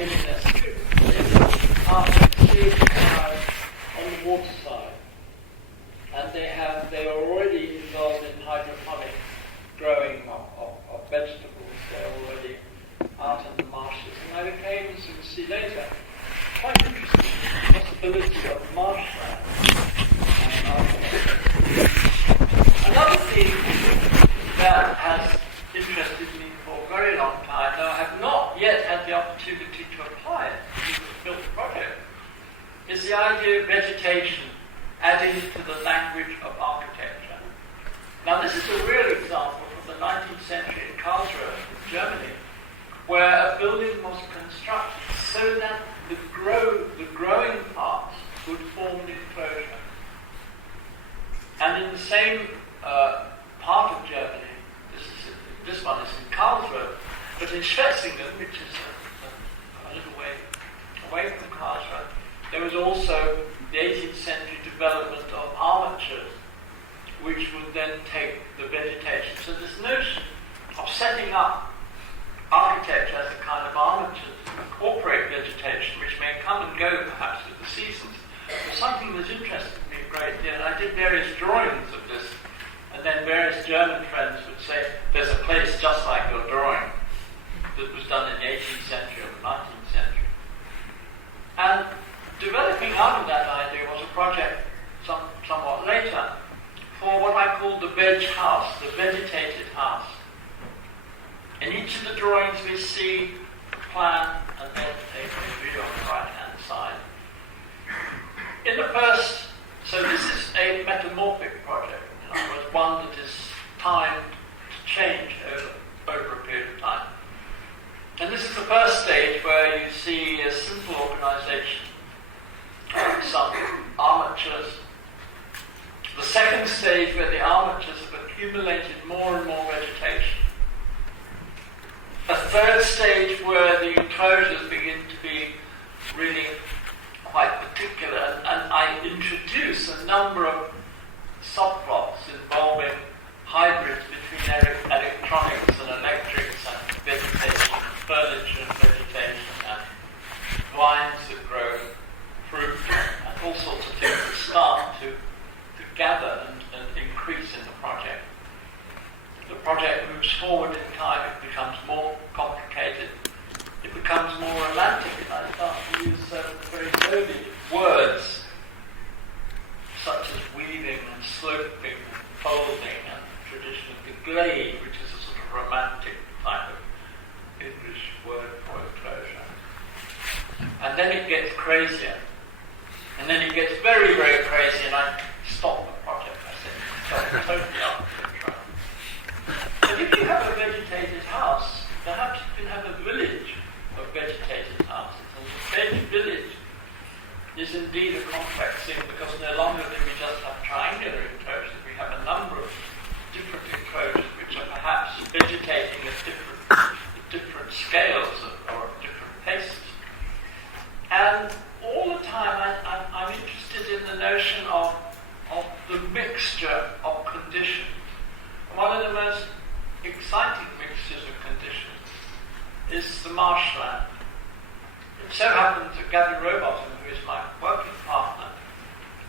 maybe that's true. On the water side, and they are already involved in hydroponic growing of vegetables. They're already out in the marshes, and I became, as you'll see later, quite interested in the possibility of marshland. Another thing that has interested me for a very long time, though I have not yet had the opportunity to apply it to the built project, is the idea of vegetation adding to the language of architecture. Now this is a real example from the 19th century in Karlsruhe, in Germany, where a building was constructed so that the growing parts would form an enclosure. And in the same part of Germany, this one is in Karlsruhe, but in Schwetzingen, which is a little way away from Karlsruhe, there was also the 18th century development of armatures, which would then take the vegetation. So this notion of setting up architecture as a kind of armature to incorporate vegetation, which may come and go perhaps with the seasons, was something that interested me a great deal. And I did various drawings of this, and then various German friends would say, there's a place just like your drawing that was done in the 18th century or the 19th century. And developing out of that idea was a project somewhat later for what I call the veg house, the vegetated house. In each of the drawings we see a plan and then a view on the right-hand side. In the first, so this is a metamorphic project, in other words, one that is timed to change over a period of time. And this is the first stage where you see a simple organization, some armatures. The second stage where the armatures have accumulated more and more vegetation. A third stage where the enclosures begin to be really quite particular, and I introduce a number of subplots involving hybrids between electronics and electrics and vegetation and furniture and vegetation and vines that grow fruit and all sorts of things that start to gather and increase in the project. The project moves forward in time, it becomes more complicated, it becomes more romantic, and I start to use very early words such as weaving and sloping and folding and the tradition of the glade, which is a sort of romantic kind of English word for enclosure. And then it gets crazier. And then it gets very, very crazy, and I stop the project. I said, totally out of control. But if you have a vegetated house, perhaps you can have a village of vegetated houses. And the veg village is indeed a complex thing, because no longer do we just have triangular enclosures. We have a number of different enclosures which are perhaps vegetating at different scales or at different paces. And all the time I'm interested in the notion of the mixture of conditions. One of the most exciting mixtures of conditions is the marshland. It so happens that Gavin Rowbottom, who is my working partner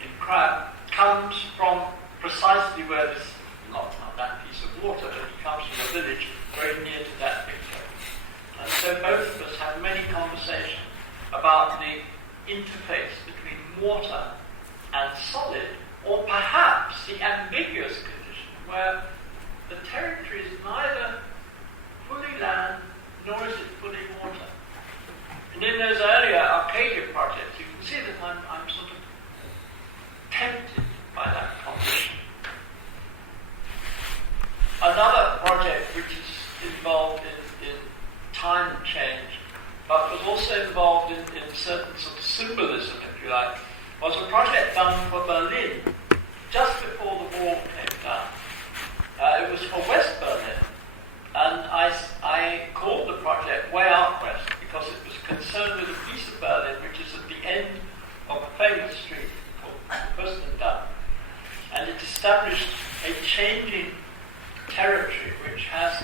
in Crab, comes from precisely where this, not that piece of water, but he comes from a village very near to that picture. And so both of us have many conversations about the interface between water and solid, or perhaps the ambiguous condition where the territory is neither fully land nor is it fully water. And in those earlier Arcadia projects, you can see that I'm sort of tempted by that condition. Another project which is involved in time change, but was also involved in certain sort of symbolism, if you like, was a project done for Berlin just before the wall came down. It was for West Berlin, and I called the project Way Out West because it was concerned with a piece of Berlin which is at the end of a famous street called Fürstendamm, and it established a changing territory which has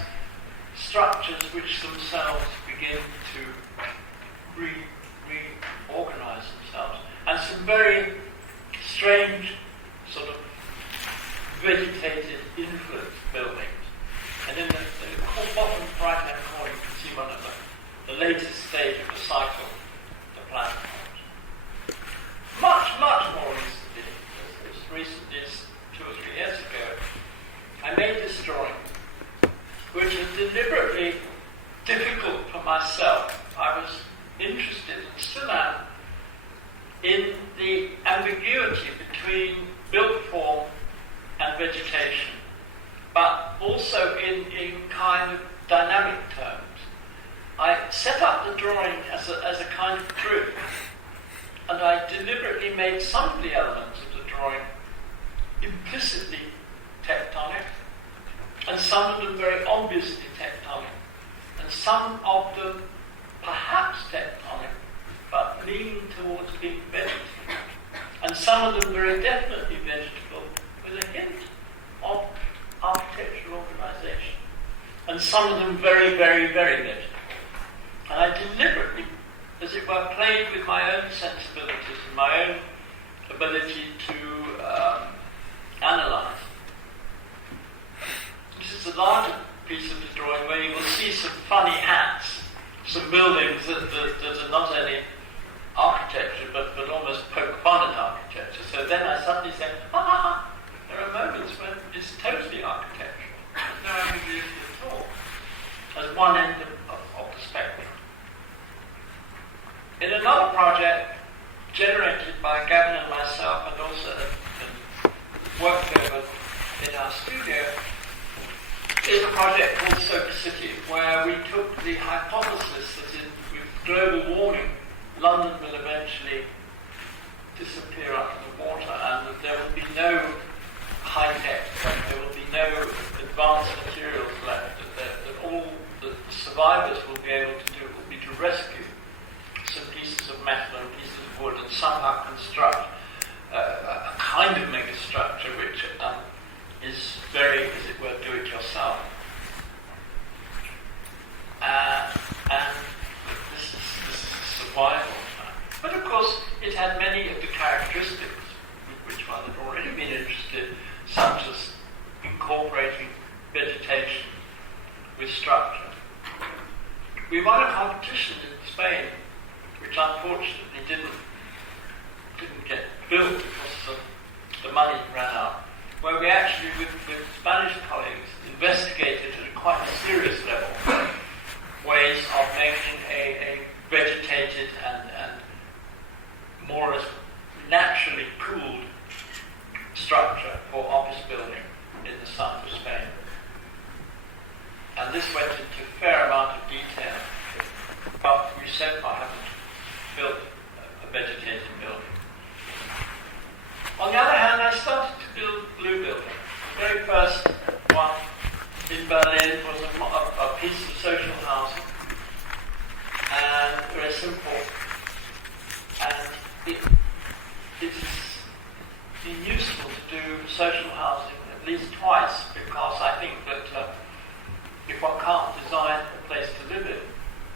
structures which themselves begin to this stage of the cycle, the plan forms. Much, much more recently, as recently as 2 or 3 years ago, I made this drawing, which is deliberately difficult for myself. I was interested, and still am, in the ambiguity between built form and vegetation, but also in kind of dynamic terms. I set up the drawing as a kind of group, and I deliberately made some of the elements of the drawing implicitly tectonic, and some of them very obviously tectonic, and some of them perhaps tectonic, but leaning towards being vegetable, and some of them very definitely vegetable, with a hint of architectural organisation, and some of them very, very, very vegetable. And I deliberately, as it were, played with my own sensibilities and my own ability to analyse. This is a larger piece of the drawing where you will see some funny hats, some buildings that are not only architecture but almost poke fun at architecture. So then I suddenly say, there are moments when it's totally architectural. There's no ambiguity at all. As one end of the spectrum. In another project generated by Gavin and myself, and also worked over in our studio, is a project called Sober City, where we took the hypothesis that with global warming, London will eventually disappear under the water, and that there will be no high-tech, there will be no advanced materials left, that all the survivors will be able to do will be to rescue some pieces of metal and pieces of wood and somehow construct a kind of megastructure which is very, as it were, do-it-yourself. And this is survival. But of course, it had many of the characteristics with which one had already been interested, such as incorporating vegetation with structure. We won a competition in Spain, which unfortunately didn't get built because the money ran out, where we actually, with Spanish colleagues, investigated at quite a serious level ways of making a vegetated and more or less naturally cooled structure for office building in the south of Spain. And this went into a fair amount of detail, but we so far haven't built a vegetated building. On the other hand, I started to build blue buildings. The very first one in Berlin was a piece of social housing, and very simple. And it has been useful to do social housing at least twice, because I think that if one can't design a place to live in,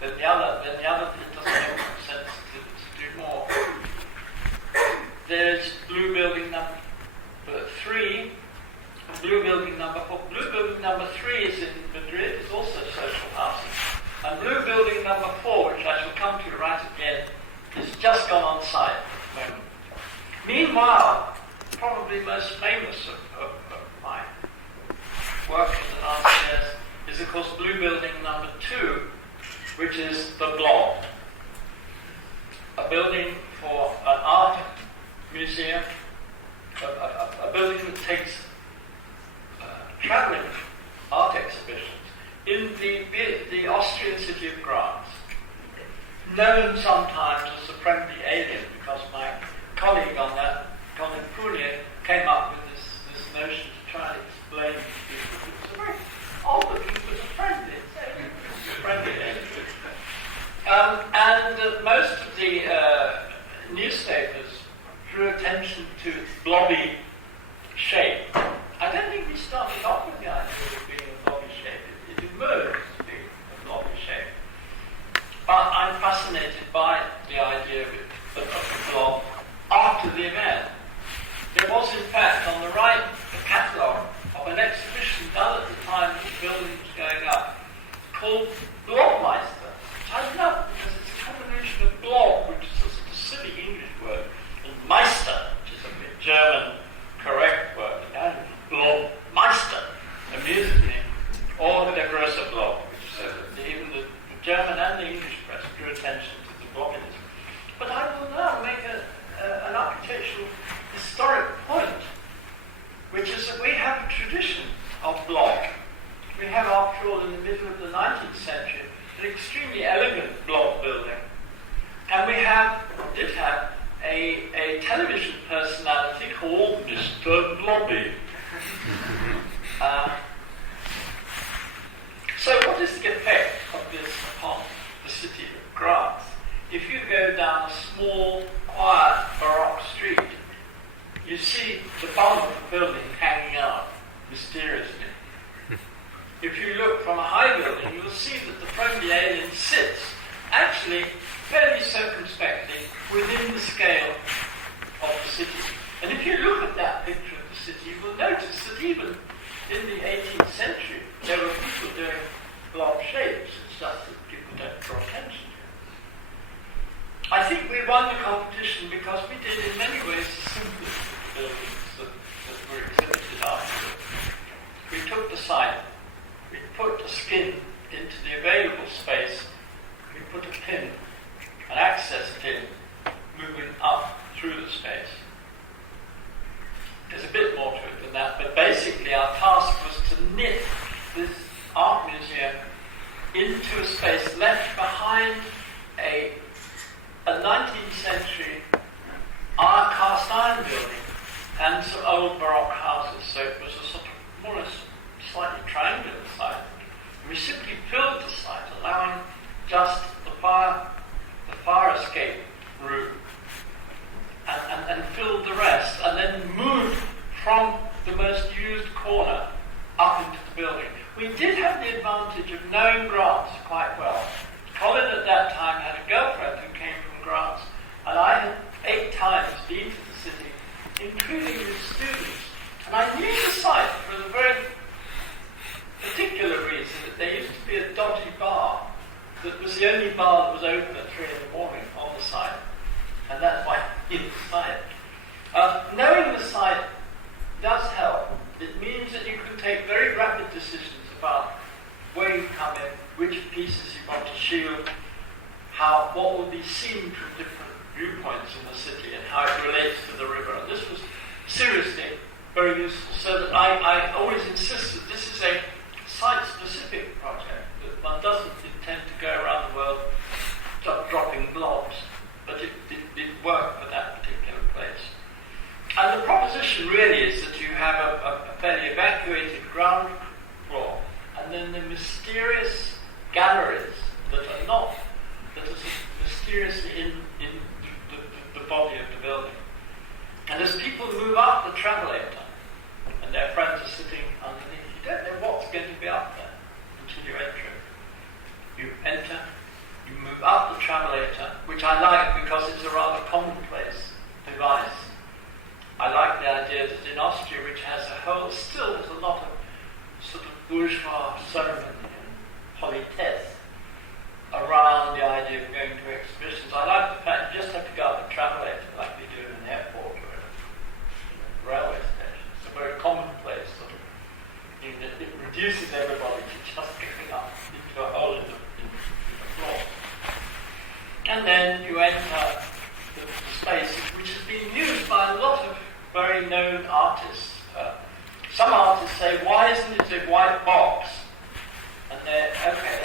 then the other it doesn't make sense to do more. There's blue building number 3, and blue building number 4. Blue building number 3 is in Madrid, is also social housing. And blue building number 4, which I shall come to right again, is just gone on site at the moment. Meanwhile, probably most famous of my work in the last years is, of course, blue building number 2, which is the Blob. A building for an art museum, a building that takes travelling art exhibitions in the Austrian city of Graz, known sometimes as the friendly alien, because my colleague on that, Colin Fournier, came up with this notion to try and explain to people that it was a very odd looking but a friendly alien. And most of the newspapers drew attention to its blobby shape. I don't think we started off with the idea of it being a blobby shape. It emerged to be a blobby shape. But I'm fascinated by the idea of the blob after the event. There was, in fact, on an extremely elegant block building. And we did have a television personality called Mr. Blobby. So what is the effect of this upon the city of Graz? If you go down a small, quiet, baroque street, you see the bottom of the building hanging out mysteriously. If you look from a high building, you will see that the friendly alien sits actually fairly circumspectly within the scale of the city. And if you look at that picture of the city, you will notice that even in the 18th century, there were people doing blob shapes and stuff that people don't draw attention to. I think we won the competition because we did in many ways the simplest buildings that were exhibited afterwards. We took the site, we put the skin into the available space, we put a pin, an access pin, moving up through the space. There's a bit more to it than that, but basically our task was to knit this art museum into a space left behind a 19th century cast iron building and some old baroque houses. So it was a sort of more or less slightly triangular site. We simply filled the site, allowing just the fire escape room and filled the rest, and then moved from the most used corner up into the building. We did have the advantage of knowing Graz quite well. Colin at that time had a girlfriend who came from Graz, and I had 8 times been to the city, including with students. And I knew the site for the very particular reason that there used to be a dodgy bar that was the only bar that was open at 3 in the morning on the site. And that's why in the site. Knowing the site does help. It means that you can take very rapid decisions about where you come in, which pieces you want to shield, what will be seen from different viewpoints in the city, and how it relates to the river. And this was seriously very useful. So that I always insisted this is a site-specific project, that one doesn't intend to go around the world dropping blobs, but it worked for that particular place. And the proposition really is that you have a fairly evacuated ground floor, and then the mysterious galleries that are mysteriously in the body of the building. And as people move up the travelator, and their friends are sitting underneath, you don't know what's going to be up there until you enter it. You enter, you move up the travelator, which I like because it's a rather commonplace device. I like the idea that in Austria, which still has a lot of sort of bourgeois ceremony and politesse around the idea of going to exhibitions. I like the fact you just have to go up the travelator like we do in an airport or a railway station. It's a very commonplace sort of thing that it reduces everybody to just going up into a hole in the floor. And then you enter the space which has been used by a lot of very known artists. Some artists say, why isn't it a white box? And they're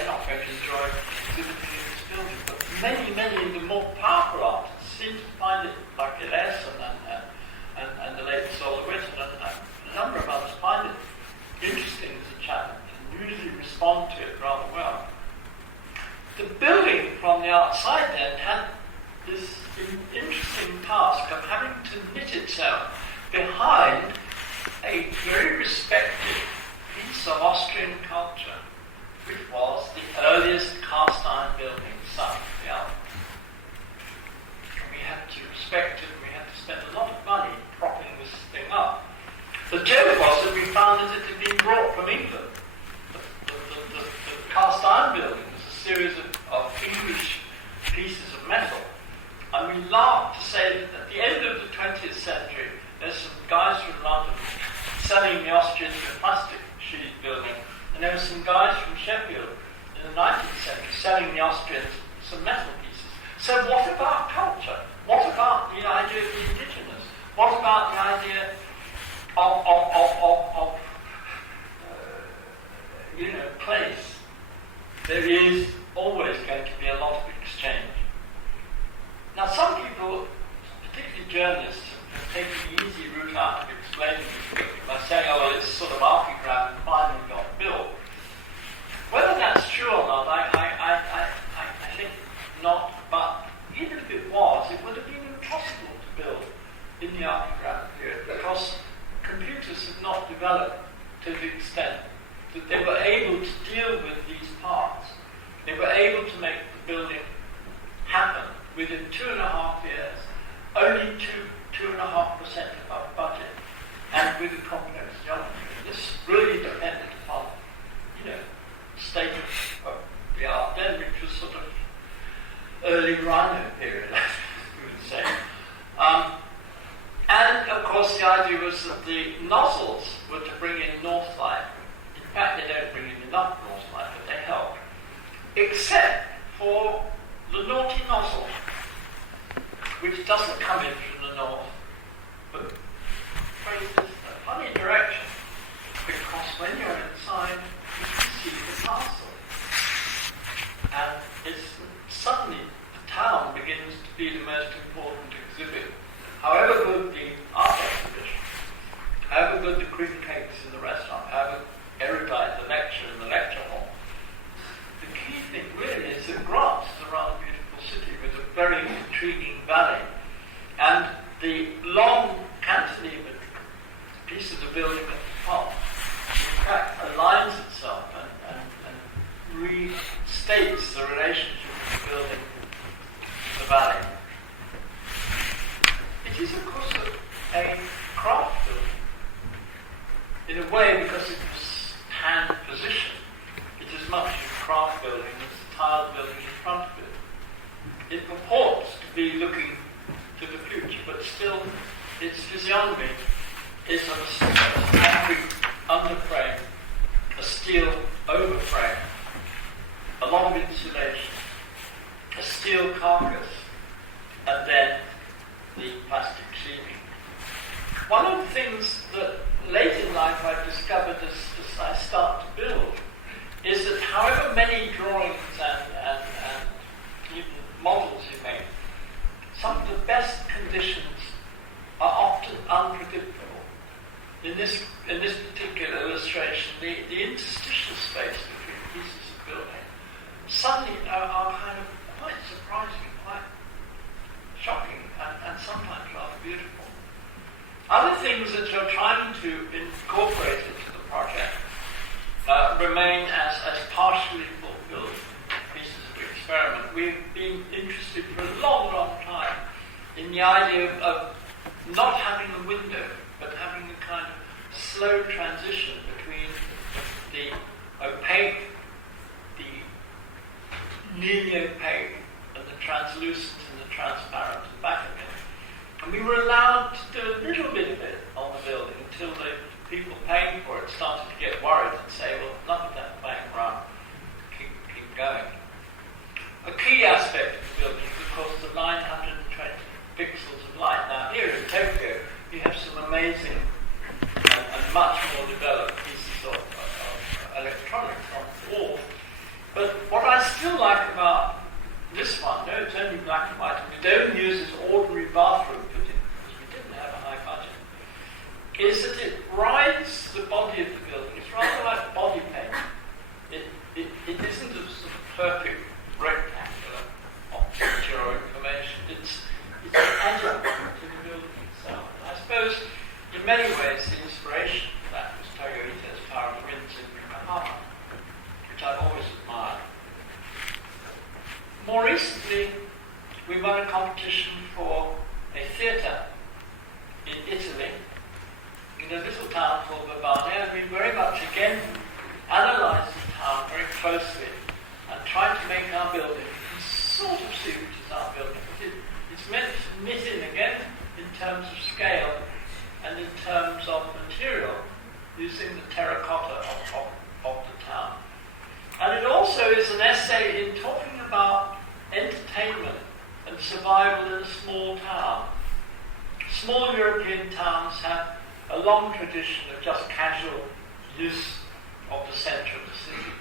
not going to enjoy exhibiting in this building. But many of the more powerful artists seem to find it, like Gilles and the late Solowit, and a number of others find it interesting as a challenge and usually respond to it rather well. The building from the outside then had this interesting task of having to knit itself behind a very respected piece of Austrian culture, which was the earliest cast iron building south of the Alps. And we had to respect it, and we had to spend a lot of money propping this thing up. The joke was that we found that it had been brought from England. The cast iron building was a series of English pieces of metal. And we laughed to say that at the end of the 20th century, there's some guys from London selling the Austrians a plastic sheet building, and there were some guys from Sheffield in the 19th century selling the Austrians some metal pieces. So what about culture? What about the idea of the indigenous? What about the idea of place? There is always going to be a lot of exchange. Now, some people, particularly journalists, have taken the easy route out of explaining this by saying, oh, well, it's sort of archigram and finally got built. Whether that's true or not, I think not, but even if it was, it would have been impossible to build in the archigram period because computers have not developed to the extent that they were able to deal with these parts. They were able to make the building happen within 2.5 years, only 2.5% above budget, and with a complex geometry. This really depended upon, state of the art then, which was sort of early Rhino period, we would say. And of course the idea was that the nozzles were to bring in north light. In fact, they don't bring in enough north light, but they help. Except for the naughty nozzle, which doesn't come in from the north, but faces a funny direction, because when you're inside, you can see the castle. And suddenly the town begins to be the most important exhibit. However good the art exhibition, however good the cream cakes in the restaurant, however erudite the lecture in the lecture hall, the key thing really is that Graz is a rather beautiful city with a very intriguing valley. And the long cantilevered piece of the building at the top, in fact, aligns itself and restates the relationship of the building to the valley. It is, of course, a craft building. In a way, because it was hand positioned, it is much a craft building as the tiled building in front of it. It purports to be looking to the future, but still its physiognomy is of a concrete underframe, a steel overframe, a lot of insulation, a steel carcass, and then the plastic sheathing. One of the things that late in life I've discovered as I start to build is that however many drawings and even models you make, some of the best conditions are often unpredictable. In this particular illustration, the interstitial space between pieces of building suddenly are kind of quite surprising, quite shocking, and sometimes rather beautiful. Other things that you're trying to incorporate into the project remain as partially fulfilled pieces of experiment. We've been interested for a long, long time in the idea of not having a window, but having a kind of slow transition between the opaque, the nearly opaque, and the translucent and the transparent and back again. And we were allowed to do a little bit of it on the building until the people paying for it started to get worried and say, well, enough of that playing around, keep going. A key aspect of the building is, of course, the 920 pixels of light. Now, here in Tokyo, you have some amazing and much more developed pieces of electronics on the wall. But what I still like about this one, no, it's only black and white, and we don't use this ordinary bathroom fitting because we didn't have a high budget, is that it rides the body of the building. It's rather like body paint. It isn't a sort of perfect rectangular picture or information. It's an adjunct to the building itself. And I suppose, in many ways, the inspiration for that was Toyohito's Power of the Winds in Yokohama, which I've always admired. More recently, we won a competition for a theatre in Italy, in a little town called Verbane, and we very much again analysed the town very closely and tried to make our building sort of suit as our building. It's meant to knit in again in terms of scale and in terms of material, using the terracotta of the town. And it also is an essay in talking about entertainment and survival in a small town. Small European towns have a long tradition of just casual use of the centre of the city.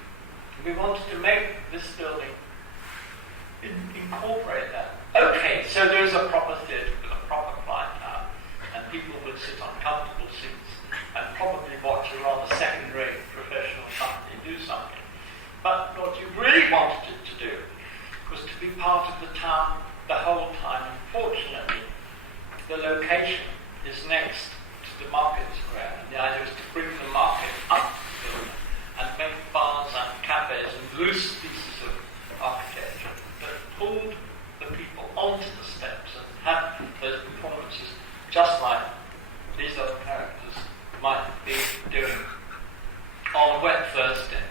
We wanted to make this building incorporate that. Okay, so there is a proper theatre with a proper quiet tower, and people will sit on comfortable seats and probably watch a rather second-rate professional company do something. But what you really wanted it to do was to be part of the town the whole time. Unfortunately, the location is next to the market square, and the idea is to bring the market up the building and make bars and cafes and loose pieces of architecture that pulled the people onto the steps and have those performances just like these other characters might be doing on wet Thursday.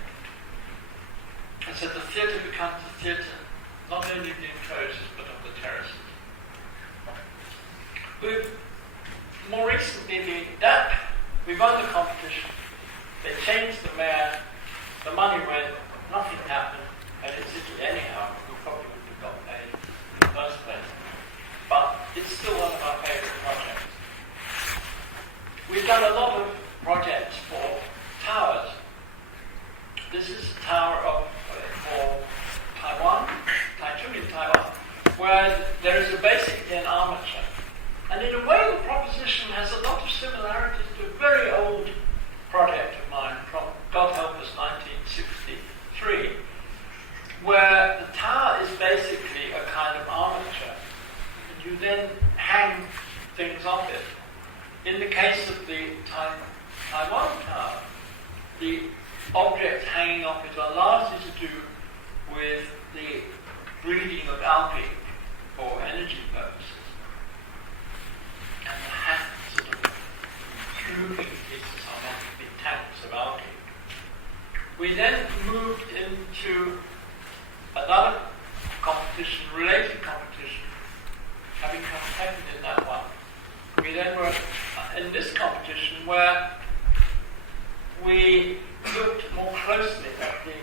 And so the theatre becomes a theatre not only of the enclosures but of the terraces. We've more recently we won the competition, they changed the mayor, the money went, nothing happened, and it's Italy anyhow, we probably wouldn't have got paid in the first place. But it's still one of our favourite projects. We've done a lot of projects for towers. This is a tower for Taiwan, Taichung in Taiwan, where there is basically an armature. And in a way, the proposition has a lot of similarities to a very old project of mine from, God help us, 1963, where the tower is basically a kind of armature, and you then hang things off it. In the case of the Taiwan tower, the objects hanging off it are largely to do with the breeding of algae for energy purposes. And the sort of drooping pieces are meant to be tanks of algae. We then moved into another competition, related competition, having come second in that one. We then were in this competition where we looked more closely at the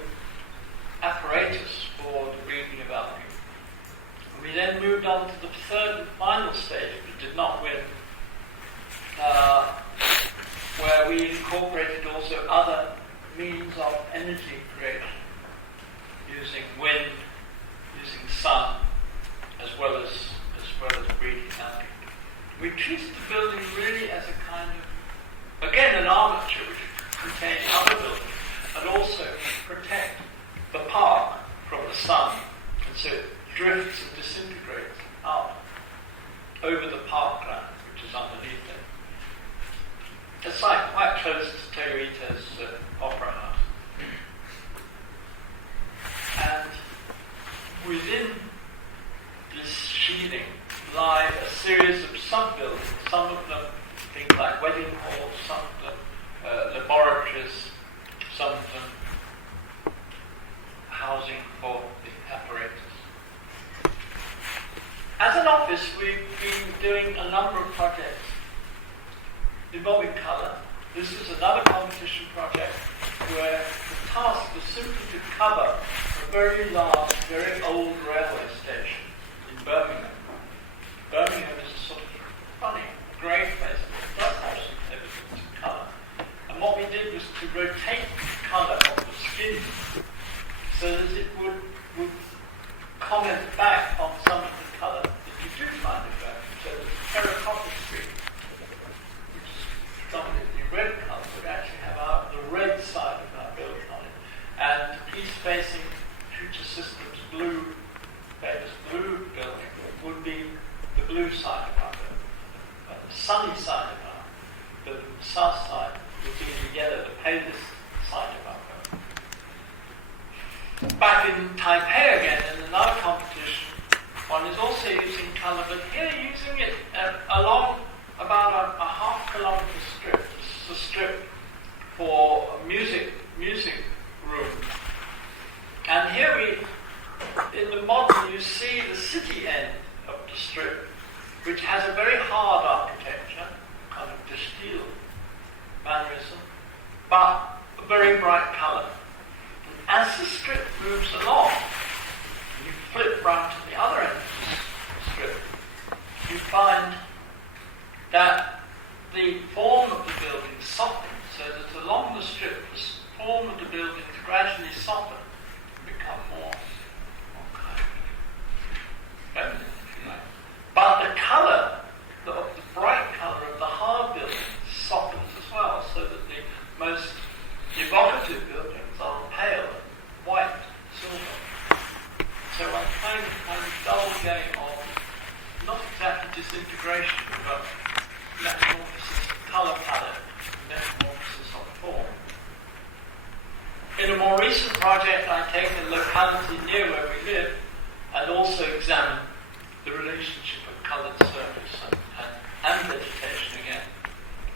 apparatus for the breeding of algae. We then moved on to the third and final stage, but did not win, where we incorporated also other means of energy creation, using wind, using sun, as well as breeding algae. We treated the building really as a kind of, again, an armature which contained other buildings, and also protect the park from the sun, and so it drifts and disintegrates out over the parkland, which is underneath it. It's like quite close to Teruita's opera house. And within this sheathing lie a series of sub-buildings, some of them things like wedding halls, some of them laboratories, some of them housing for the apparatus. As an office, we've been doing a number of projects involving colour. This is another competition project where the task was simply to cover a very large, very old railway station in Birmingham. Birmingham is a sort of funny, grey place, but it does have some evidence of colour. And what we did was to rotate the colour of the skin so that it would comment back on some of the colour that you do find in Birmingham. So the terracotta street, which is dominantly red colour, would actually have the red side of our building on it. And east-facing Future Systems blue, famous blue building, would be the blue side of our building. But the sunny side of our building, the south side, would be the yellow, the palest side of our building. Back in Taipei again, in another competition, one is also using colour, but here using it along about a half-kilometre strip. This is a strip for a music room. And here in the model, you see the city end of the strip, which has a very hard architecture, kind of de style mannerism, but a very bright colour. And as the strip moves along, you flip round to the other end of the strip, you find that the form of the building softens, so that along the strip, the form of the building is gradually softened and become more kind of disintegration, but metamorphosis of colour palette, metamorphosis of form. In a more recent project, I've taken a locality near where we live and also examined the relationship of coloured surface and vegetation again,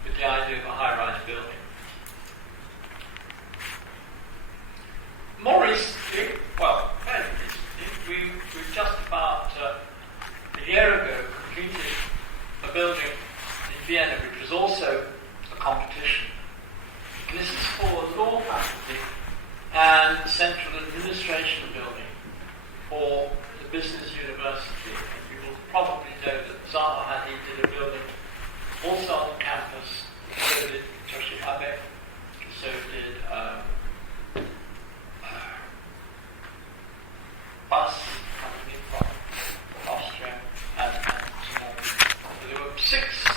with the idea of a high-rise building. More recently, well, fairly recently, we've just about a year ago completed a building in Vienna, which was also a competition. And this is for the law faculty and the central administration building for the business university. And you will probably know that Zaha Hadid did a building also on the campus, so did Toshi Abe, so did bus company from Austria and some more. So there were 6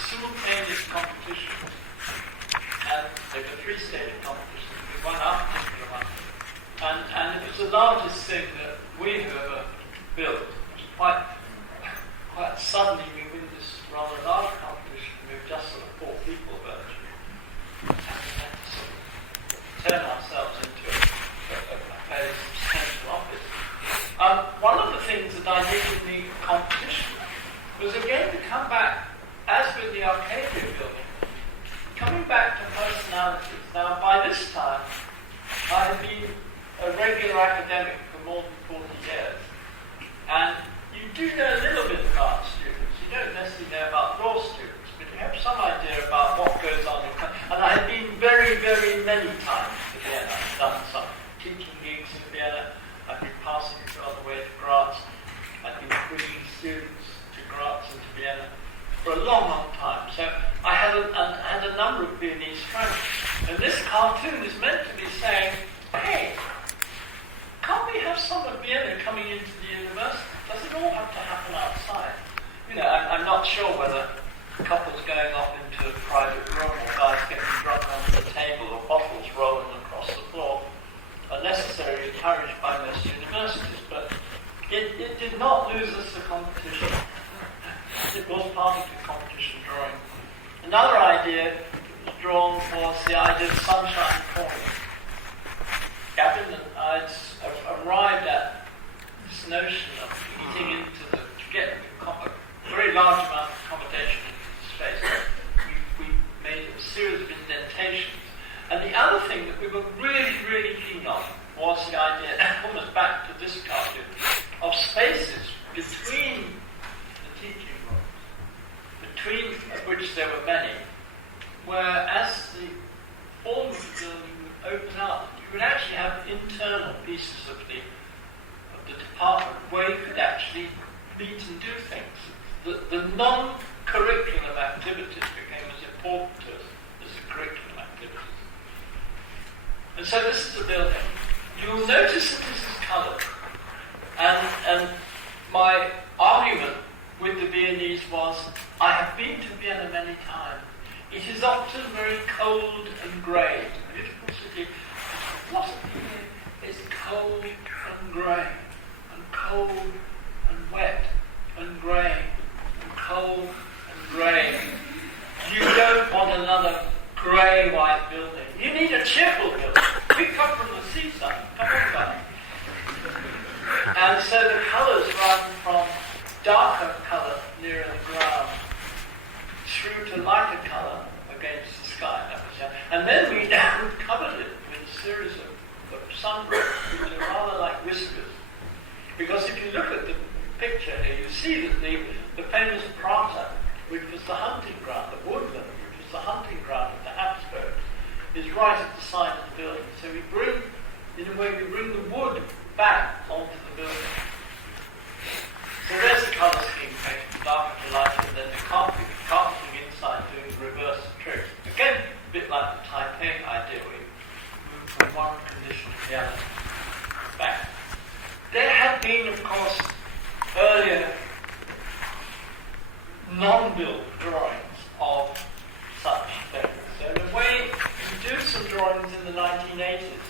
simultaneous competitions, and there were 3-stage competitions with one after the other one. And it was the largest thing that we have ever built. It was quite suddenly we win this rather large competition with just sort of 4 people virtually. And we had to sort of turn ourselves into a fairly substantial office. One of the things that I did in the competition was again to come back, as with the Arcadia building, coming back to personalities. Now, by this time, I had been a regular academic for more than 40 years, and you do know a little bit about students. You don't necessarily know about law students, but you have some idea about what goes on in country. And I had been very, very many times to Vienna. I've done some teaching gigs in Vienna. I've been passing on the way to Graz. I've been bringing students to Graz and to Vienna for a long, long time. So I had a number of Viennese friends. And this cartoon is meant to be saying, hey, can't we have some of Vienna coming into the university? Does it all have to happen outside? You know, I'm not sure whether couples going off into a private room or guys getting drunk under the table or bottles rolling across the floor are necessarily encouraged by most universities, but it did not lose us the competition. It was part of the competition drawing. Another idea that was drawn was the idea of sunshine corners. Gavin and I arrived at this notion of eating into to get a very large amount of accommodation into the space. We made a series of indentations. And the other thing that we were really, really keen on was the idea, almost back to this cartoon, of spaces between the teaching rooms, between which there were many, where as the form of the building would open up, you would actually have internal pieces of the department where you could actually meet and do things. The non-curriculum activities became as important to us as the curriculum activities. And so this is the building. You'll notice that this is coloured. And my argument with the Viennese was, I have been to Vienna many times. It is often very cold and grey. A beautiful city. The philosophy here is cold and grey, and cold and wet, and grey, and cold and grey. You don't want another grey-white building. You need a cheerful building. We come from the seaside. Come on, buddy. And so the colours run from darker colour nearer the ground through to lighter colour against the sky. And then we covered it with a series of sunburns, which are rather like whiskers. Because if you look at the picture here, you see that the famous Prater, which was the hunting ground, the woodland, which was the hunting ground of the Habsburgs, is right at the side of the building. So we bring the wood back onto the building. So there's the colour scheme, darker to lighter, and then the carpeting inside doing the reverse trick. Again, a bit like the Taipei idea, we move from one condition to the other. Back. There had been, of course, earlier non-built drawings of such things. So in a way, you do some drawings in the 1980s,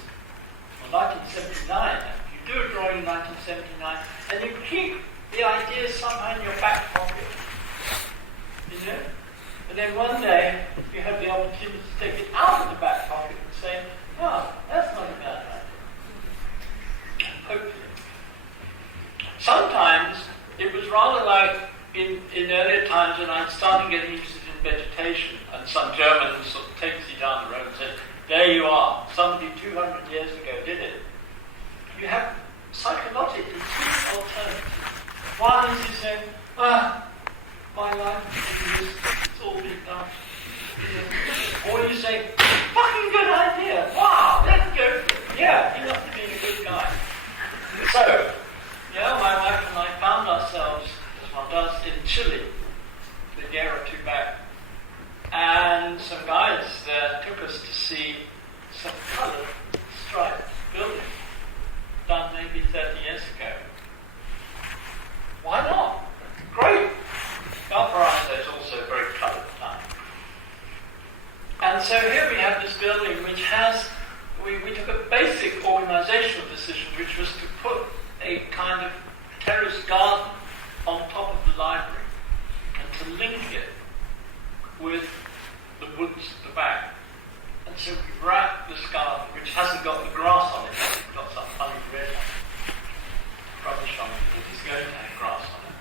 or 1979. You do a drawing in 1979, and you keep the idea somehow in your back pocket. rather like in earlier times when I started getting interested in vegetation, and some German sort of takes you down the road and says, there you are, somebody 200 years ago did it. You have psychologically two alternatives. One is you say, my life is it's all been done. Or you say, fucking good idea, wow, let's go. Yeah, he must have been a good guy. So, my wife and I found ourselves, as one does, in Chile, the year or two back. And some guys there took us to see some coloured striped buildings done maybe 30 years ago. Why not? Great! Valparaiso is also a very coloured town. And so here we have this building which has, we took a basic organisational decision, which was to put a kind of terrace garden on top of the library and to link it with the woods at the back. And so we wrapped this garden, which hasn't got the grass on it, it's got some funny red rubbish on it, it is going to have grass on it.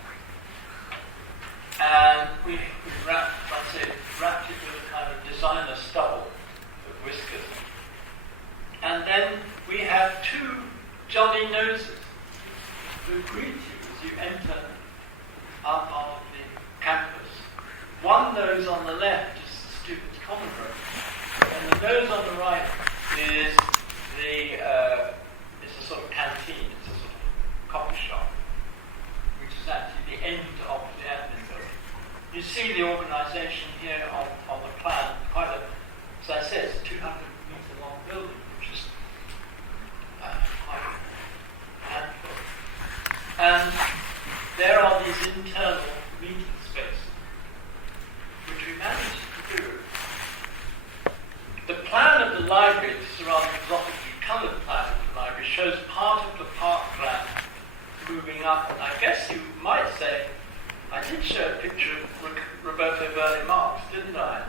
And we wrapped it with a kind of designer stubble with whiskers. And then we have two jolly noses who greet you as you enter our part of the campus. One nose on the left is the students' common room, and the nose on the right is it's a sort of canteen, it's a sort of coffee shop, which is actually the end of the admin building. You see the organisation here on the plan, quite a, as I said, it's a 200-metre long building, which is quite a handful. And there are these internal meeting spaces, which we managed to do. The plan of the library, this is a rather exotically coloured plan of the library, shows part of the parkland moving up, and I guess you might say, I did show a picture of Roberto Burle Marx, didn't I?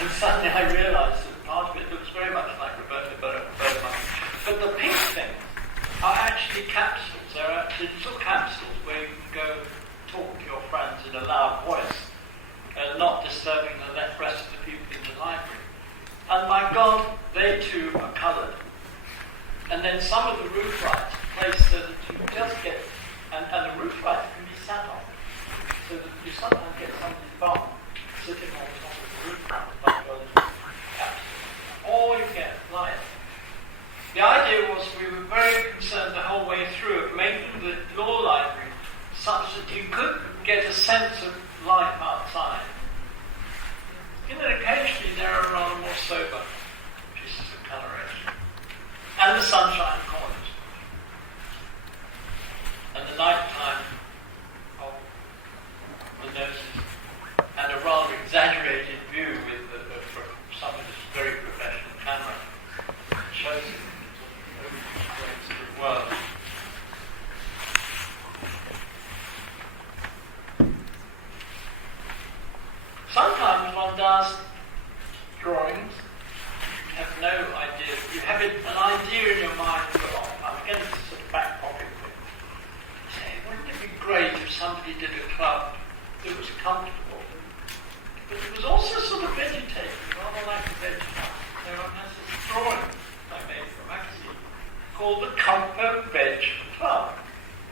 And suddenly I realised that part of it looks very much like Roberto Burle Marx. But the pink things are actually capsules. They're actually little capsules where you can go talk to your friends in a loud voice, not disturbing the rest of the people in the library. And my God, they too are coloured. And then some of the roof lights are placed so that you just get, and the roof lights can be sat on, so that you sometimes get somebody's bum sitting on top of the roof light, like those capsules. Or you get light. The idea was we were very concerned the whole way through of making the law library such that you could get a sense of life outside. Occasionally there are rather more sober pieces of coloration. And the sunshine corners. And the night time of the noses. And a rather exaggerated view with somebody's very professional camera. It shows it. Well, sometimes one does drawings, you have no idea, you have an idea in your mind, I'm getting this sort of back pocket thing. Say, wouldn't it be great if somebody did a club that was comfortable, but it was also sort of vegetative, rather like a veg club. So I have this drawing I made for a magazine called the Comfort Veg Club.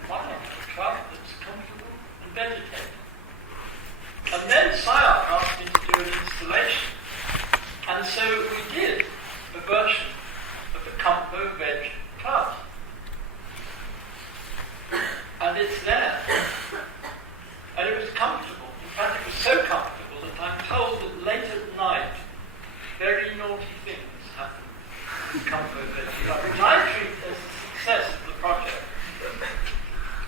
Why not a club that's comfortable and vegetative? And then SciArc asked me to do an installation. And so we did a version of the Comfort Veg Club. And it's there. And it was comfortable. In fact, it was so comfortable that I'm told that late at night, very naughty things happen. Comfort Veg Club, which I treat as the success of the project.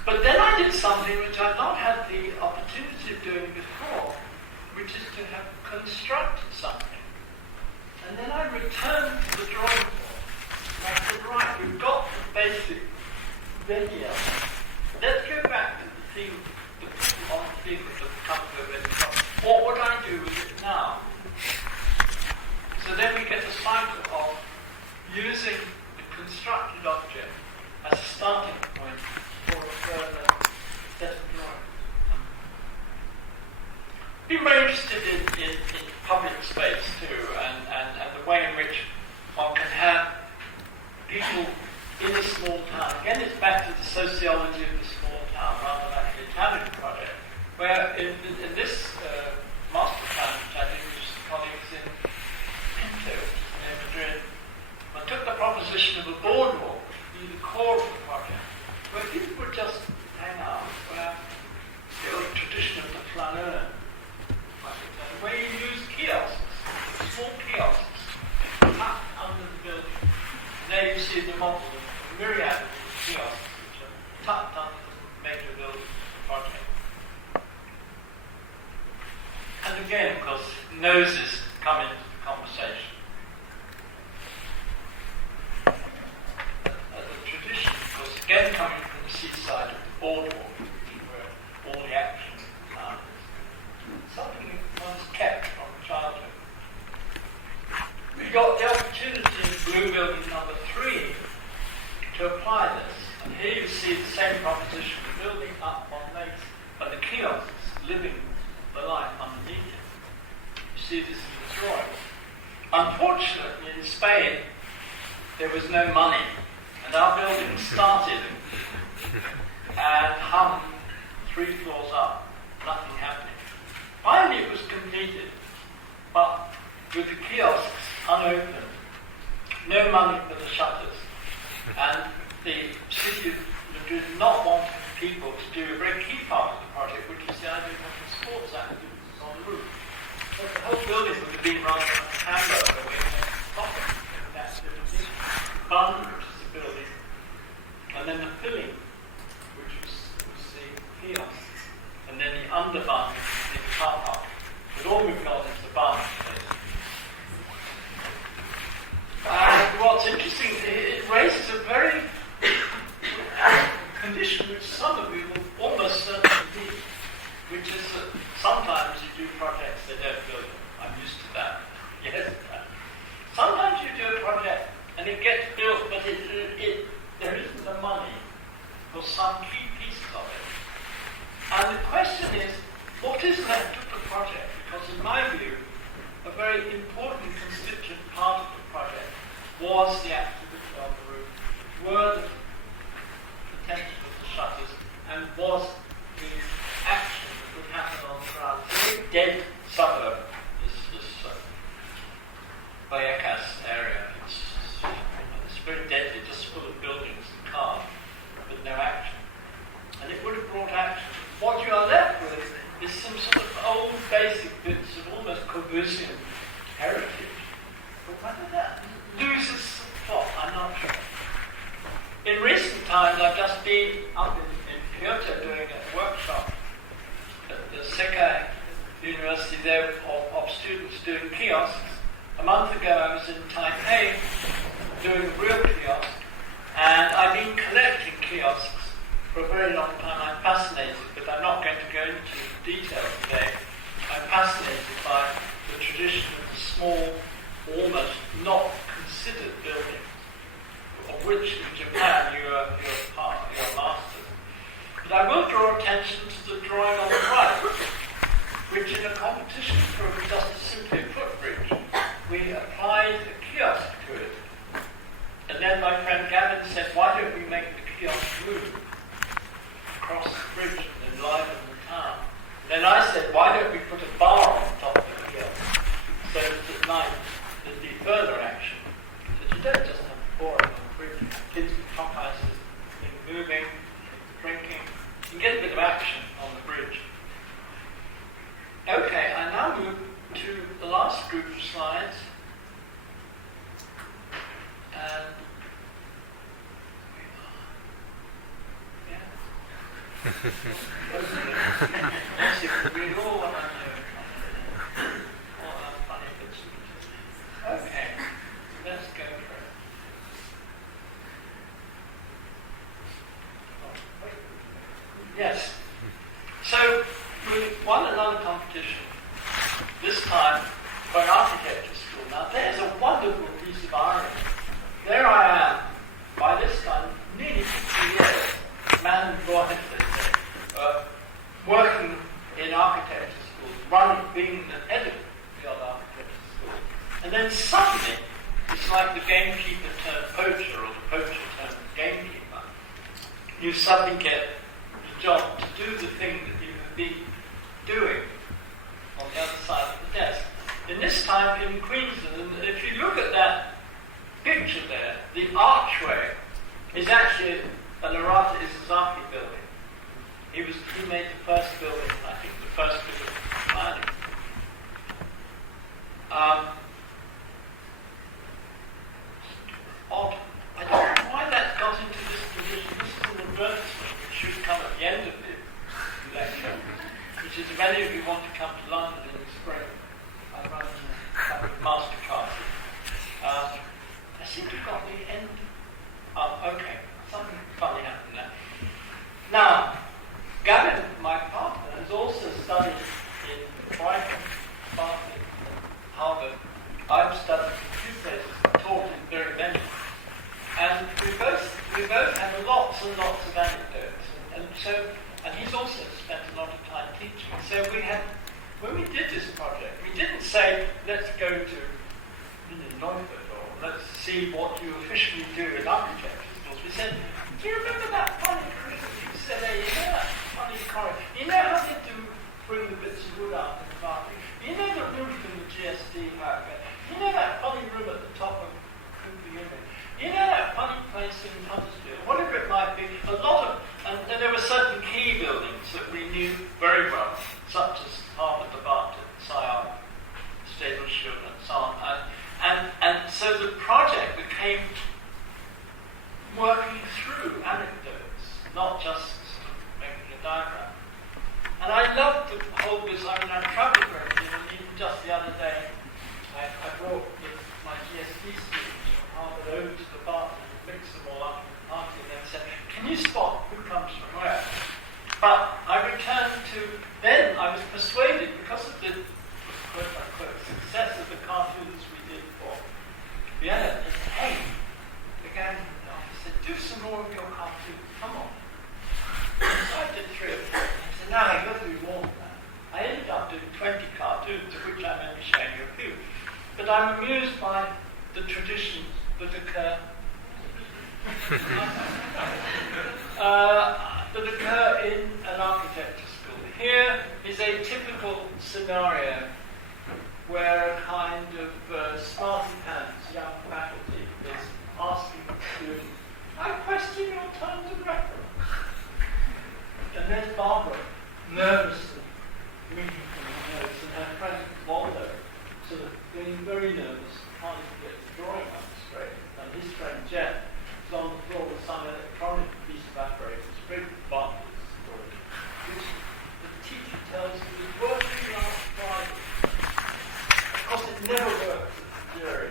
But then I did something which I've not had the opportunity of doing before, which is to have constructed something. And then I returned to the drawing board. And I said, right, we've got the basic video. Let's go back to the theme, on the theme of the Comfort Veg Club. What would I do with it now? So then we get the cycle of using the constructed object as a starting point for a further set of drawings. been very interested in public space too, and the way in which one can have people in a small town. Again, it's back to the sociology of the small town rather than the Italian project, where in this master plan, which I did with colleagues in Pinto, near Madrid, I took the proposition of a boardwalk to be the core of the project, where people would just hang out, where the old tradition of the flaneur, where you use kiosks, small kiosks, tucked under the building. And there you see the model of a myriad of kiosks which are tucked under the major buildings of the project. And again, of course, noses come into the conversation. The tradition, of course, again coming from the seaside of the boardwalk, where all the action is something that one's kept from childhood. We got the opportunity in Blue Building number 3 to apply this. And here you see the same proposition, the building up on lakes, and the kiosks living the life underneath it. You see this in the drawing. Unfortunately, in Spain, there was no money, and our building started and hung 3 floors up, nothing happening. Finally, it was completed, but with the kiosks unopened, no money for the shutters, and the city of Madrid did not want people to do a very key part of the project, which is the idea of having sports activities on the roof. So the whole building would have been run on a hamburger where you make profit from that little bun, which is the building, and then the filling, which was the kiosks, and then the underbun, the car park. It all moved on into the bun. What's interesting, it raises a very condition which some of you will almost certainly be, which is that sometimes you do projects that don't build them. I'm used to that. Yes. Sometimes you do a project and it gets built, but there isn't the money for some key pieces of it. And the question is, what is left of the project? Because in my view, a very important constituent part of the project was the activity on the roof, were the potential of the shutters, and was the action that would happen on the ground. It's a very dead suburb, this Vallecas area. It's very deadly, just full of buildings and cars, with no action. And it would have brought action. What you are left with is some sort of old basic bits of almost Corbusian heritage. But whether that loses some plot, I'm not sure. In recent times, I've just been up in Kyoto doing a workshop at the Sekai University there of students doing kiosks. A month ago, I was in Taipei doing a real kiosk, and I've been collecting kiosks for a very long time. I'm fascinated, but I'm not going to go into detail today. I'm fascinated by the tradition of the small, almost not considered building, of which in Japan you're masters. But I will draw attention to the drawing on the right, which in a competition for just simply a footbridge, we applied a kiosk to it. And then my friend Gavin said, why don't we make the kiosk move across the bridge and enliven the town? And then I said, why don't we put a bar on top of the kiosk so that at night there'd be further action? So you don't just have the boring on the bridge. You have kids with top ices, things moving, things drinking. You can get a bit of action on the bridge. Okay, I now move to the last group of slides. And let's see, read all what I'm doing. All our funny bits. Okay, let's go for it. Yes. So we won another competition, this time for an architecture school. Now there's a wonderful piece of irony. There I am, by this time, nearly 50 years, man and boy, they say, working in architecture schools being the head of the old architecture school. And then suddenly, it's like the gamekeeper turned poacher, or the poacher turned gamekeeper. You suddenly get the job to do the thing that you have been doing on the other side of the desk. And this time in Queensland, and if you look at that picture there, the archway is actually an Arata Isazaki building. He made the first building, I think the first bit of planning. Odd. I don't know why that got into this position. This is an advertisement which should come at the end of the lecture, which is if any of you want to come to London in the spring, I run a master classes. I seem to have got the end. Oh, okay. Something funny happened there. Now, Gavin, my partner, has also studied in Brighton, Bartlett, and Harvard. I've studied in a few places, taught in very many. And we both have lots and lots of anecdotes. And he's also spent a lot of time teaching. So when we did this project, we didn't say, let's go to Neufeld, or let's see what you officially do in architecture schools. We said, do you remember that funny Christmas you said, hey, you know that funny corridor? You know how they do bring the bits of wood out in the market? You know the roof in the GSD market? You know that funny room at the top of the image? You know that funny place in Huddersfield? Whatever it might be, and there were certain key buildings that we knew very well, such as Harvard, Depaertment, SIOP, Stable-Schultz, and so on. And so the project became working through anecdotes, not just sort of making a diagram. And I loved the whole business. I traveled very much, and even just the other day, I brought my GSD students from Harvard over to the Depaertment and mixed them all up in the party, and then said, can you spot who comes from where? But I returned to, then I was persuaded, because of the quote-unquote success of the cartoons we did for Vienna, and hey, began, I said, do some more of your cartoons, come on. So I did 3 or 4, and I said, no, you've got to do more than that. I ended up doing 20 cartoons, of which I'm only showing you a few. But I'm amused by the traditions that occur in an architecture school. Here is a typical scenario where a kind of smarty pants young faculty is asking students, I question your terms of reference. And there's Barbara, nervously drinking from her nose, and her friend Waldo sort of getting very nervous, can't even get the drawing up straight. And his friend Jeff is on the floor with some electronic piece of apparatus, very marvelous story, which the teacher tells you is working last Friday. Of course, it never works at the jury.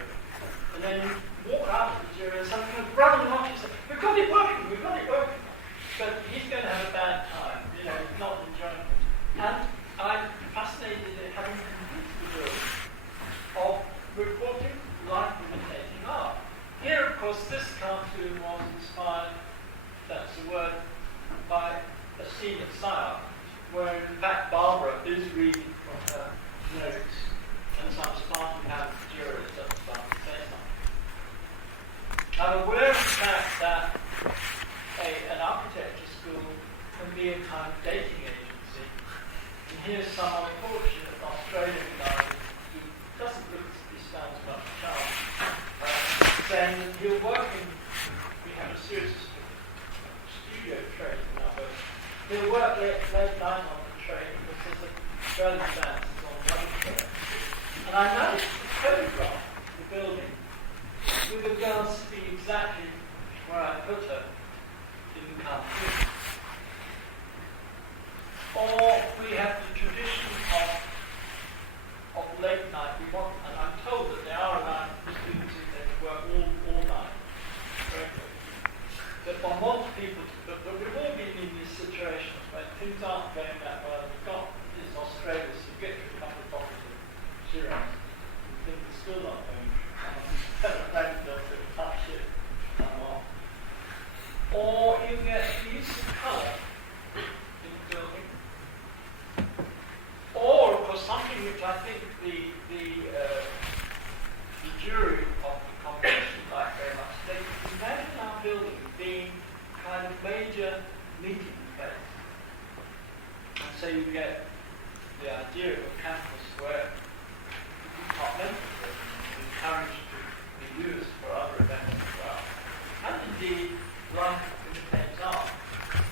And then you walk out of the jury and something goes running off, you say, we've got it working. But he's going to have a bad time, he's not enjoying it. And I'm fascinated at having convinced the jury of reporting life imitating art. Here, of course, this cartoon was inspired, that's the word, by a scene at SIOP, where in fact Barbara is reading from her notes, and some smarty pants jurors that start to say something. I'm aware of the fact that an architecture school can be a kind of dating agency. And here's some unfortunate Australian guy who doesn't look as if he stands much chance, saying that he'll work in, we have a serious studio trade in our boat. He'll work late night on the train because there's a Berlin dance on one train. And I managed to photograph the building with the girl sitting exactly where I put her in the cartoon. Or we have the tradition of late night. We want, and I'm told that there are around the students who they work all night. That one wants people to, but we've all been in these situations where things aren't going that well. We've got this Australia, so you get through a couple of bottles of Shiraz, and things are still not going. They'll say, tough shit, come on. which I think the jury of the competition like very much, they imagine our building being kind of major meeting place. And so you get the idea of a campus where departmentalism is encouraged to be used for other events as well. And indeed, life imitates art.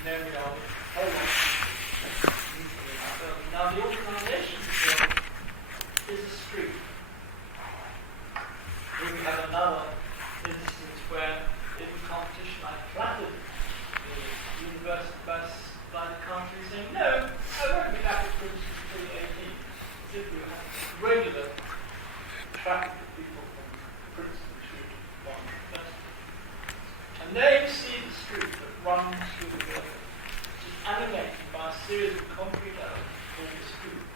Memory of a whole lot of meeting in our building. Now the organisation is a street. Here we have another instance where in the competition I flattered the university by the country saying, no, I won't be back at Princeton until the 18th. As if we have regular traffic of people from Princeton to one university. And there you see the street that runs through the building, which is animated by a series of concrete elements called the scoops.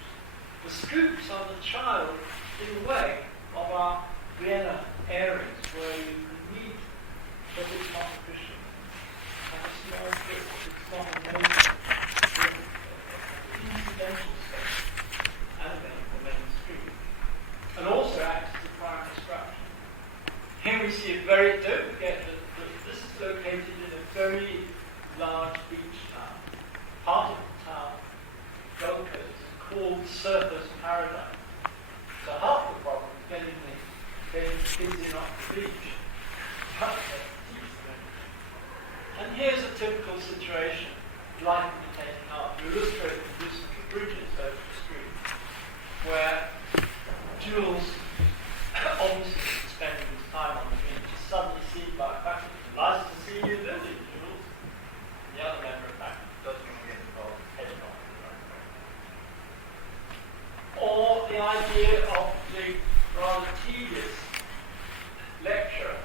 The scoops are the child, in a way, of our Vienna areas where you can meet, but it's not official. And it's not a major incidental space animating the main street. And also acts as a primary structure. Here we see a don't forget that this is located in a very large beach town. Part of the town, Gold Coast, is called Surfers Paradise. So half the problem is getting the kids in off the beach. And here's a typical situation, like imitating art, to illustrate the use of the bridges over the street, where Jules, obviously spending his time on the beach, is suddenly seen by a faculty. Nice to see you building, Jules. And the other member of faculty doesn't want to get involved in heading on the right way. Or the idea of the rather tedious lecturer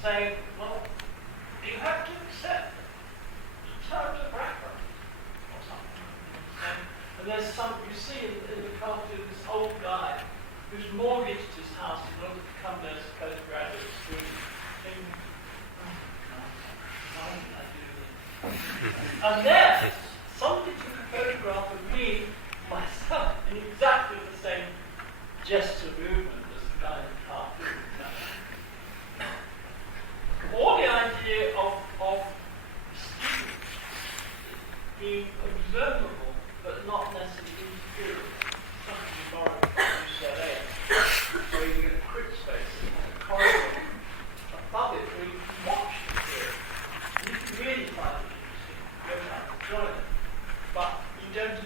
saying, well, you have to accept the terms of reference or something. And there's some, you see in the cartoon, this old guy who's mortgaged his house in order to come there as a postgraduate student. And then somebody took a photograph of me, myself, in exactly the same gesture movement as the guy in the cartoon. Or the idea of students being observable but not necessarily inferior. Something you borrowed from UCLA, where you get a crit space and a corridor above it where you can watch the theory. And you can really find it interesting, go down and join it. But you don't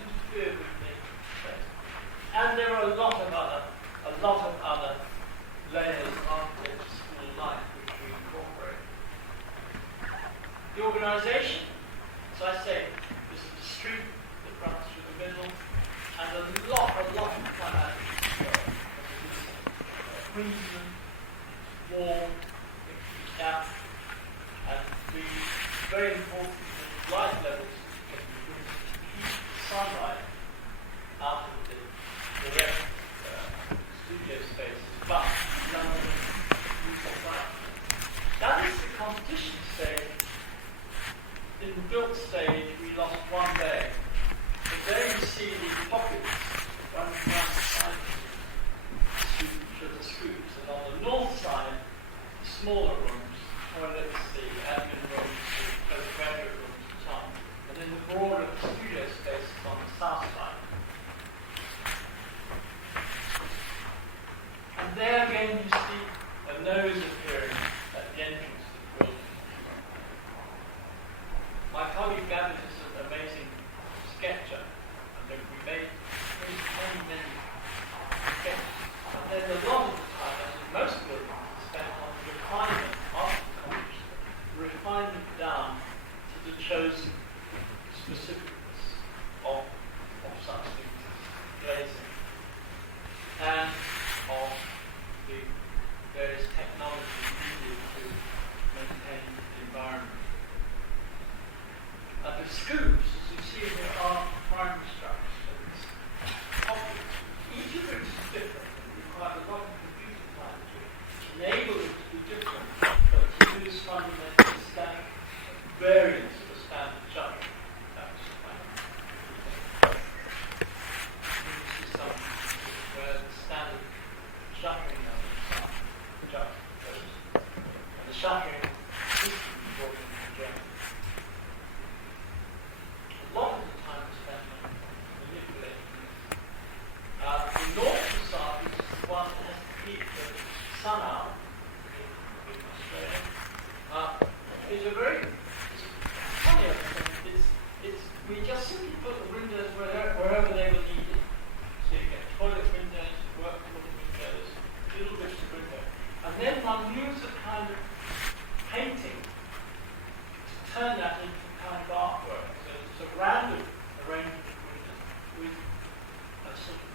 sort of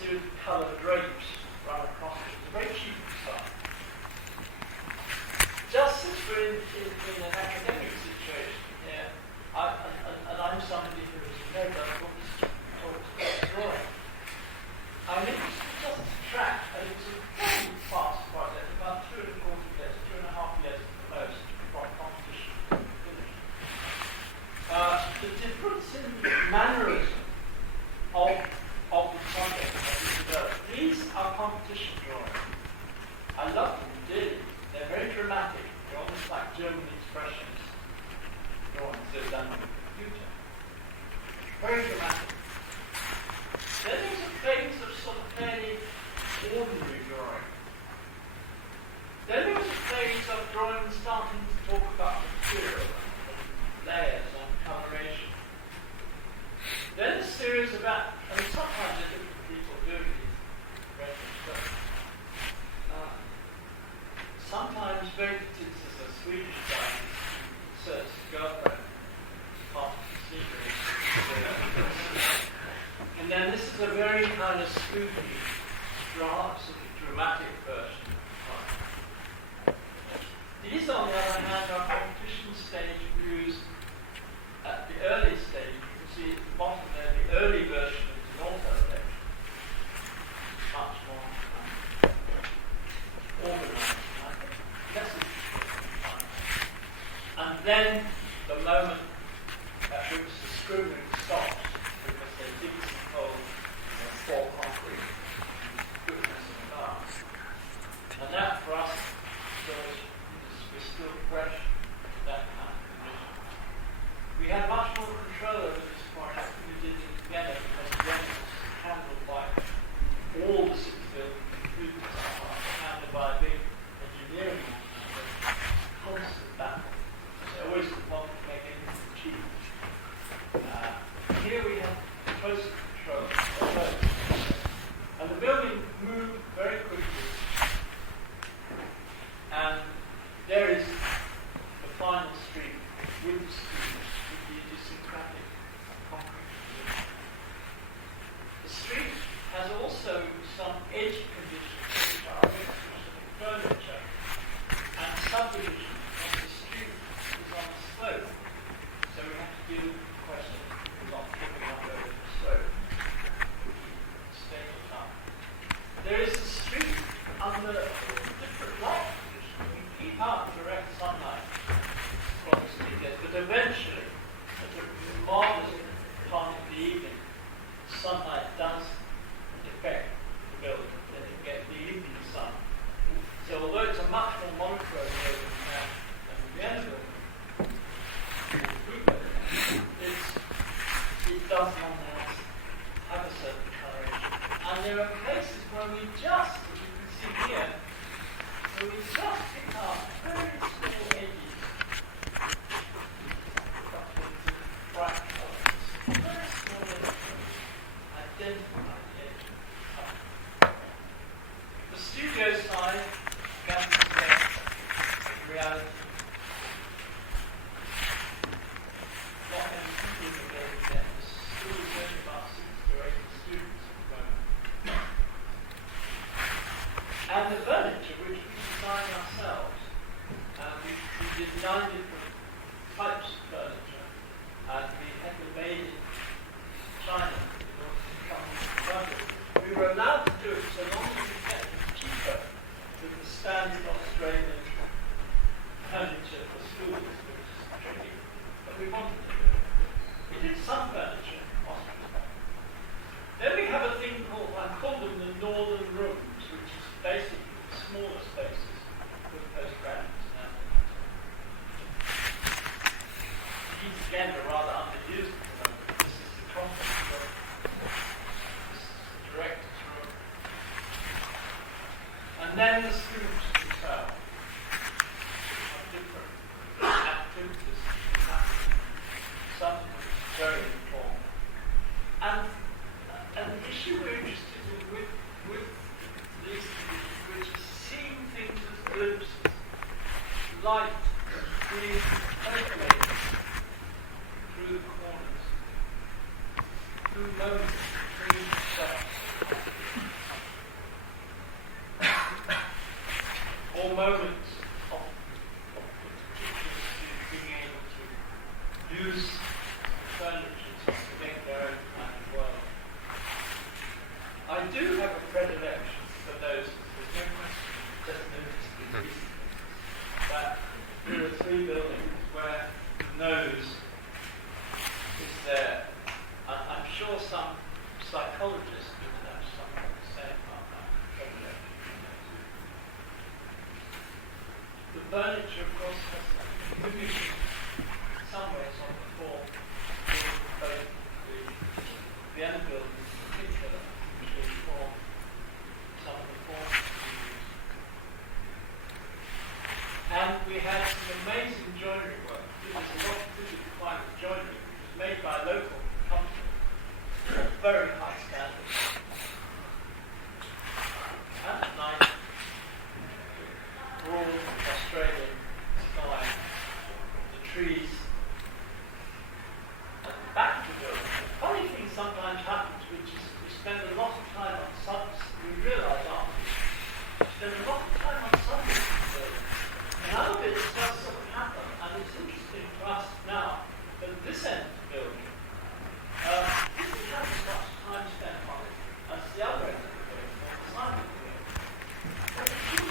series of coloured drapes run across it. It's a very cheap design. Just as we're in an academic situation here, and I'm somebody who has read those books, talks about drawing, I'm interested just to track, and it's a very fast project, about 2 years, 2.5 years at the most, from competition to finish. The difference in mannerism of the project that we developed. These are competition drawings. I love them dearly. They're very dramatic. They're almost like German expressionist drawings that are done on the computer. Very dramatic. Then there's a phase of sort of fairly ordinary drawing. Then there was a phase of drawing starting to talk about material and layers and coloration. Then a series about, and sometimes there are different people doing these renderings, but sometimes very particular, there's a Swedish guy who inserts his girlfriend part of the scenery. And then this is a very kind of spooky, sort of dramatic version. These, on the other hand, are competition stage views at the early stage. You can see at the bottom there the early version of the auto election. Much more organized. And then the moment at which the scribbling stops because they dig some holes and pour concrete goodness in the dark. And that for us we're still fresh in that kind of condition. We had much more control over this project than we did in Vienna because Vienna was handled by all the 6 billion computers are handled by a big engineering constant battle. They always want to make anything cheap. Here we have closer control of those. And the building moved very quickly. And there is the final street with the students, with the idiosyncratic concrete. The street has also some edge conditions which are mixtures of furniture and subdivision. The street is on the slope, so we have to deal with the question of not giving up over the slope, which is stable up. There is a street under different light conditions. We keep out direct sunlight from the street there, but eventually, at a marvelous time of the evening, sunlight does affect the building, then you get the evening sun. So although it's a much more monochrome building now than the Vienna building, it does nonetheless have a certain coloration. And there are places where we just, as you can see here, where we just pick up very small edges, bright colours, very small edges, identify the edge. The studio side, in reality, not many people are getting there. The school is only about 60 or 80 students at the moment. And the furniture, which we designed ourselves, we designed different types of furniture, and we had them made in China in order to come into the budget. We were allowed to do it so long as we kept it cheaper than the standard Australian furniture for schools, which is tricky, but we wanted to do it. We did some furniture in Austria. Then we have a thing called, I call them the northern rooms, which is basically smaller spaces with postgraduates now. These again are rather underused at the moment. This is the conference room. This is the director's room. And then the students themselves. Different activities happening. Some very informal. And the issue we're interested in with these conditions, which is seeing things as glimpses, light being percolated through the corners, through moments, through stuff. psychologists would have something to say about that project. The furniture, of course, has mimicked in some ways on the form of both the Vienna building in particular, which will form some of the forms used. And we had some amazing joinery work. This is a lot of physical climate joinery, which was made by a local company, very high standards. And a nice, broad Australian sky, the trees, at the back of the building. The funny thing sometimes happens, which is we spend a lot of time on subs. We realise afterwards, we spend a lot of time on subjects in the building. And none of it just sort of happen. And it's interesting to us now that this end of the building didn't have as much time spent on it as the other end of the building, on the side of the building. But it's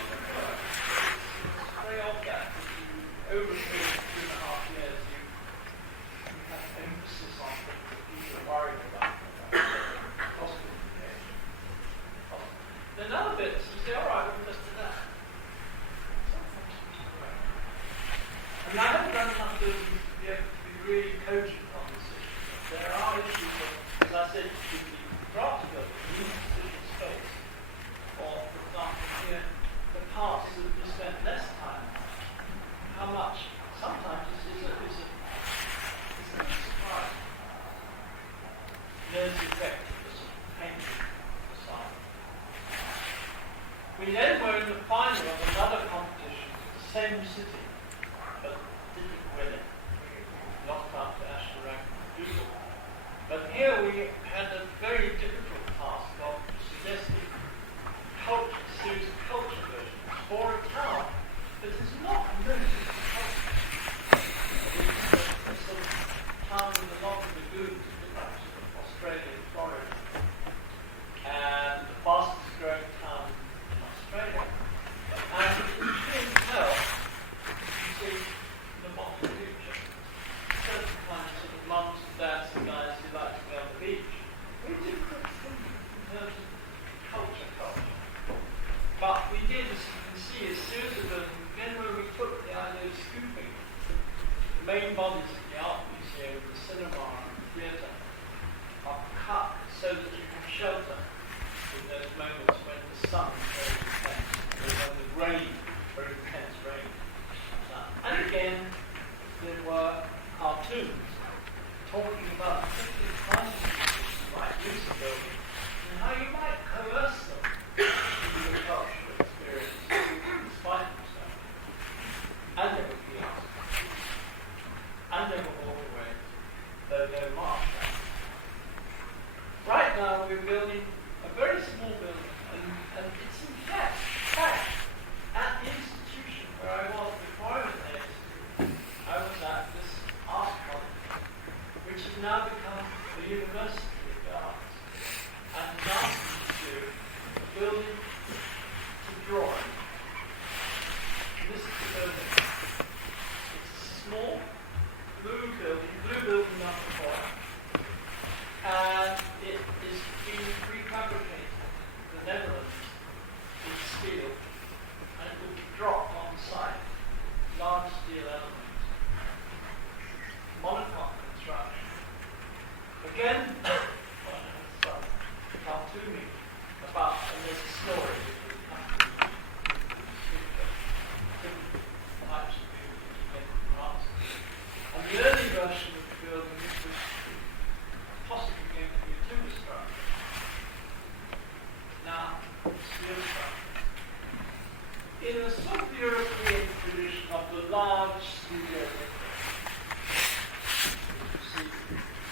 very odd that over a period of 2.5 years you have emphasis on things that people are worried about cost implications. Then other bits you say, alright, we'll just do that. I mean, I haven't done enough buildings to be able to be really cogent on this issue. There are issues of, as I said, with the craft building, the institutional space, or, for example, here, the parts that we spent less time on, how much, sometimes it's a little surprising. There's the effect of the sort of painting facade. We then were in the final of another competition, the same city, but didn't win it. We lost out to National Rank Doodle. But here we had a very difficult task of suggesting culture, a series of culture versions for a town that is not rooted in culture. It's a sort of town with a lot of lagoons, a bit like sort of Australia and Florida. And the fastest growing town in Australia. And you can tell, you see, the modern future, certain kind of sort of mums and dads and guys who like to go on the beach. We didn't think in terms of culture. But we did, as you can see, a series of them, again where we took the idea of scooping the main bodies of the art museum, the cinema and the theatre are cut so that you can shelter in those moments when the sun is very intense, or when the rain, very intense rain, comes out. And again, there were cartoons talking about particular kinds of institutions like music building and how you might coerce them into the cultural experience despite themselves. And they were kiosks. And they were waterways, though they were marsh. Right now we're building a very small building, and it's in fact at the institution where I was before I was there. I was at this art college, which has now become the University of the Arts, and now to a building to drawing. And this is the building. It's a small blue building number 4, and it is being refabricated in the Netherlands in steel, and it will be dropped on site, large steel elements. Monocoque construction. Again, some cartooning about, and there's a story between companies, different types of people you get from arts. And the early version of the building, which was possibly going to be a timber structure, now steel structure. In a sort of European tradition of the large studio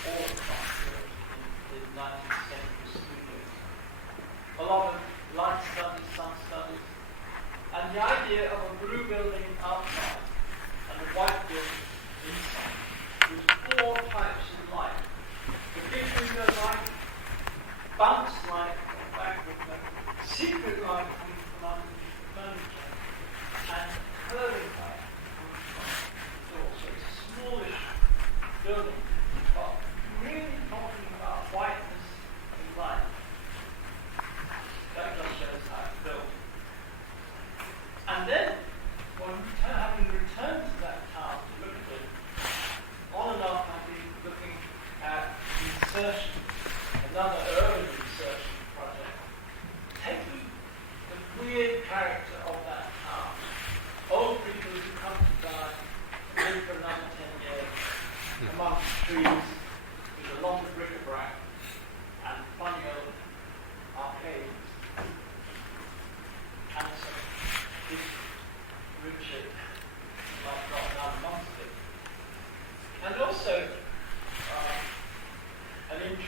all the in 19th century studios.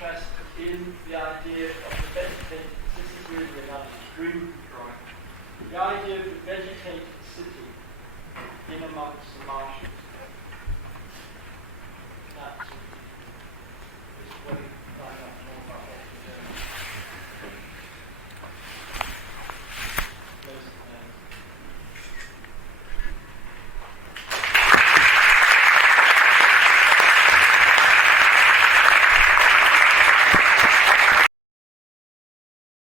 interest in the idea of the vegetated, this is really another dream drawing, the idea of the vegetated city in amongst the marshes. That's